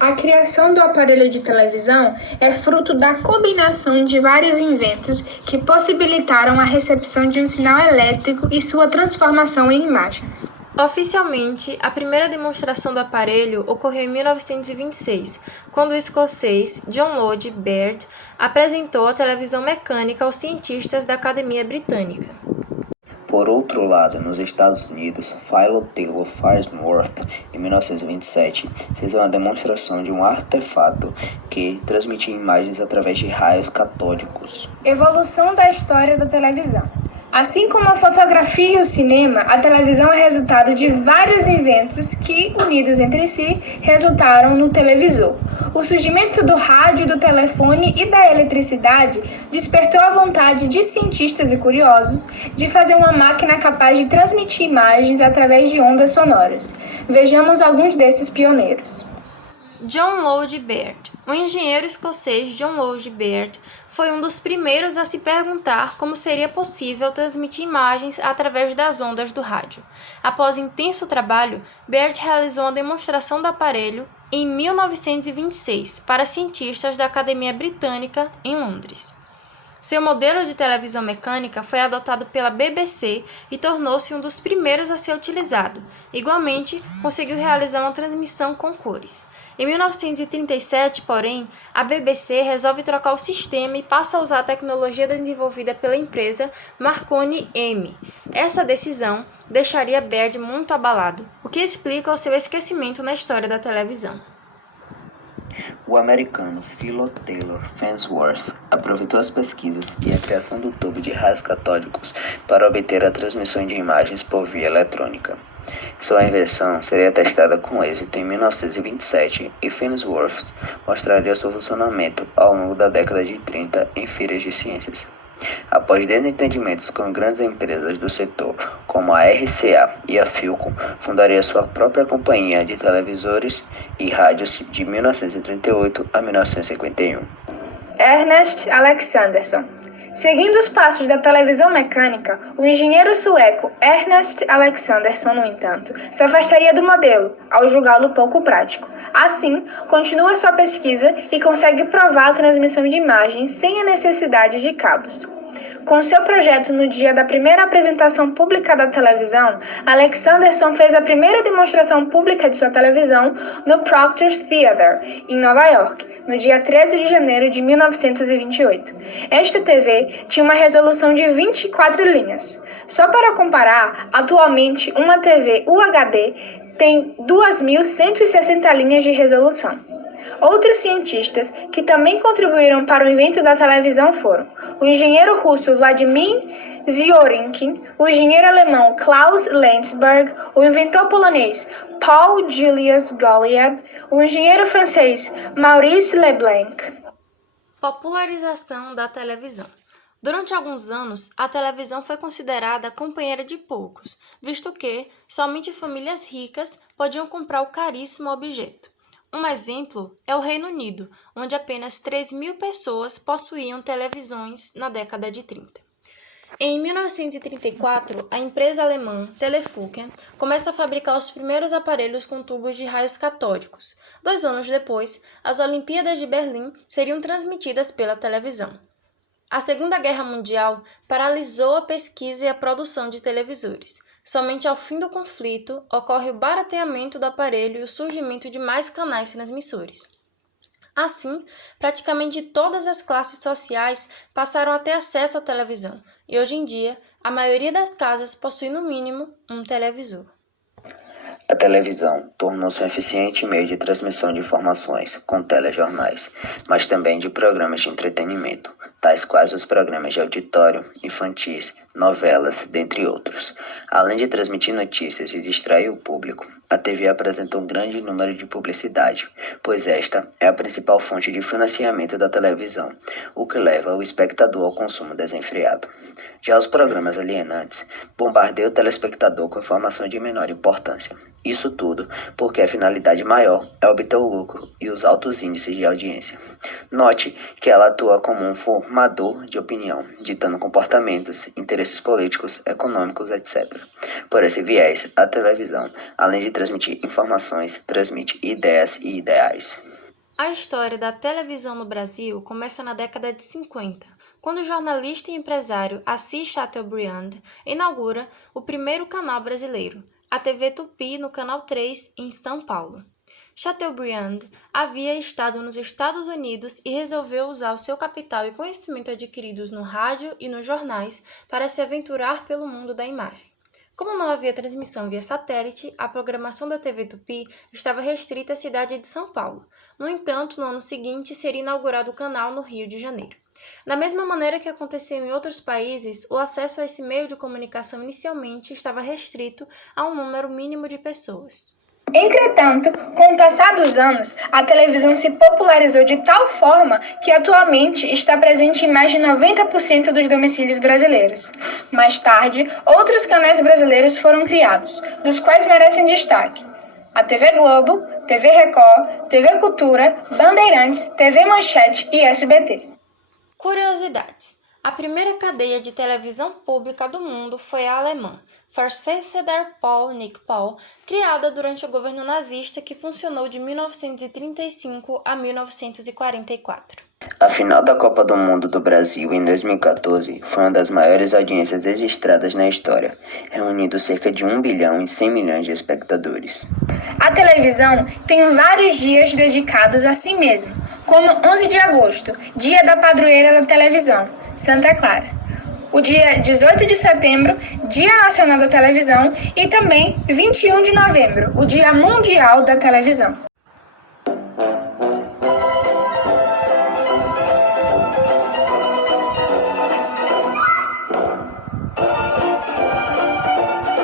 A criação do aparelho de televisão é fruto da combinação de vários inventos que possibilitaram a recepção de um sinal elétrico e sua transformação em imagens. Oficialmente, a primeira demonstração do aparelho ocorreu em 1926, quando o escocês John Lloyd Baird apresentou a televisão mecânica aos cientistas da Academia Britânica. Por outro lado, nos Estados Unidos, Philo Taylor Farnsworth, em 1927, fez uma demonstração de um artefato que transmitia imagens através de raios catódicos. Evolução da história da televisão. Assim como a fotografia e o cinema, a televisão é resultado de vários inventos que, unidos entre si, resultaram no televisor. O surgimento do rádio, do telefone e da eletricidade despertou a vontade de cientistas e curiosos de fazer uma máquina capaz de transmitir imagens através de ondas sonoras. Vejamos alguns desses pioneiros. John Lloyd Baird. O engenheiro escocês John Lloyd Baird foi um dos primeiros a se perguntar como seria possível transmitir imagens através das ondas do rádio. Após intenso trabalho, Baird realizou uma demonstração do aparelho em 1926 para cientistas da Academia Britânica em Londres. Seu modelo de televisão mecânica foi adotado pela BBC e tornou-se um dos primeiros a ser utilizado. Igualmente, conseguiu realizar uma transmissão com cores. Em 1937, porém, a BBC resolve trocar o sistema e passa a usar a tecnologia desenvolvida pela empresa Marconi M. Essa decisão deixaria Baird muito abalado, o que explica o seu esquecimento na história da televisão. O americano Philo Taylor Farnsworth aproveitou as pesquisas e a criação do tubo de raios catódicos para obter a transmissão de imagens por via eletrônica. Sua invenção seria testada com êxito em 1927 e Farnsworth mostraria seu funcionamento ao longo da década de 30 em feiras de ciências. Após desentendimentos com grandes empresas do setor, como a RCA e a Philco, fundaria sua própria companhia de televisores e rádios de 1938 a 1951. Ernst Alexanderson. Seguindo os passos da televisão mecânica, o engenheiro sueco Ernst Alexanderson, no entanto, se afastaria do modelo, ao julgá-lo pouco prático. Assim, continua sua pesquisa e consegue provar a transmissão de imagens sem a necessidade de cabos. Com seu projeto no dia da primeira apresentação pública da televisão, Alexanderson fez a primeira demonstração pública de sua televisão no Proctor's Theatre, em Nova York, no dia 13 de janeiro de 1928. Esta TV tinha uma resolução de 24 linhas. Só para comparar, atualmente uma TV UHD tem 2.160 linhas de resolução. Outros cientistas que também contribuíram para o invento da televisão foram o engenheiro russo Vladimir Zworykin, o engenheiro alemão Klaus Landsberg, o inventor polonês Paul Julius Gottlieb, o engenheiro francês Maurice Leblanc. Popularização da televisão. Durante alguns anos, a televisão foi considerada a companheira de poucos, visto que somente famílias ricas podiam comprar o caríssimo objeto. Um exemplo é o Reino Unido, onde apenas 3.000 pessoas possuíam televisões na década de 30. Em 1934, a empresa alemã Telefunken começa a fabricar os primeiros aparelhos com tubos de raios catódicos. 2 anos depois, as Olimpíadas de Berlim seriam transmitidas pela televisão. A Segunda Guerra Mundial paralisou a pesquisa e a produção de televisores. Somente ao fim do conflito ocorre o barateamento do aparelho e o surgimento de mais canais transmissores. Assim, praticamente todas as classes sociais passaram a ter acesso à televisão, e hoje em dia, a maioria das casas possui no mínimo um televisor. A televisão tornou-se um eficiente meio de transmissão de informações, com telejornais, mas também de programas de entretenimento, tais quais os programas de auditório, infantis, novelas, dentre outros. Além de transmitir notícias e distrair o público, a TV apresenta um grande número de publicidade, pois esta é a principal fonte de financiamento da televisão, o que leva o espectador ao consumo desenfreado. Já os programas alienantes bombardeiam o telespectador com informação de menor importância. Isso tudo porque a finalidade maior é obter o lucro e os altos índices de audiência. Note que ela atua como um formador de opinião, ditando comportamentos, interesses políticos, econômicos, etc. Por esse viés, a televisão, além de transmitir informações, transmite ideias e ideais. A história da televisão no Brasil começa na década de 50, quando o jornalista e empresário Assis Chateaubriand inaugura o primeiro canal brasileiro, a TV Tupi, no Canal 3, em São Paulo. Chateaubriand havia estado nos Estados Unidos e resolveu usar o seu capital e conhecimento adquiridos no rádio e nos jornais para se aventurar pelo mundo da imagem. Como não havia transmissão via satélite, a programação da TV Tupi estava restrita à cidade de São Paulo. No entanto, no ano seguinte seria inaugurado o canal no Rio de Janeiro. Da mesma maneira que aconteceu em outros países, o acesso a esse meio de comunicação inicialmente estava restrito a um número mínimo de pessoas. Entretanto, com o passar dos anos, a televisão se popularizou de tal forma que atualmente está presente em mais de 90% dos domicílios brasileiros. Mais tarde, outros canais brasileiros foram criados, dos quais merecem destaque: a TV Globo, TV Record, TV Cultura, Bandeirantes, TV Manchete e SBT. Curiosidades. A primeira cadeia de televisão pública do mundo foi a alemã, Fernsehsender der Paul, criada durante o governo nazista, que funcionou de 1935 a 1944. A final da Copa do Mundo do Brasil em 2014 foi uma das maiores audiências registradas na história, reunindo cerca de 1 bilhão e 100 milhões de espectadores. A televisão tem vários dias dedicados a si mesmo, como 11 de agosto, Dia da Padroeira da Televisão, Santa Clara. O dia 18 de setembro, Dia Nacional da Televisão, e também 21 de novembro, o Dia Mundial da Televisão.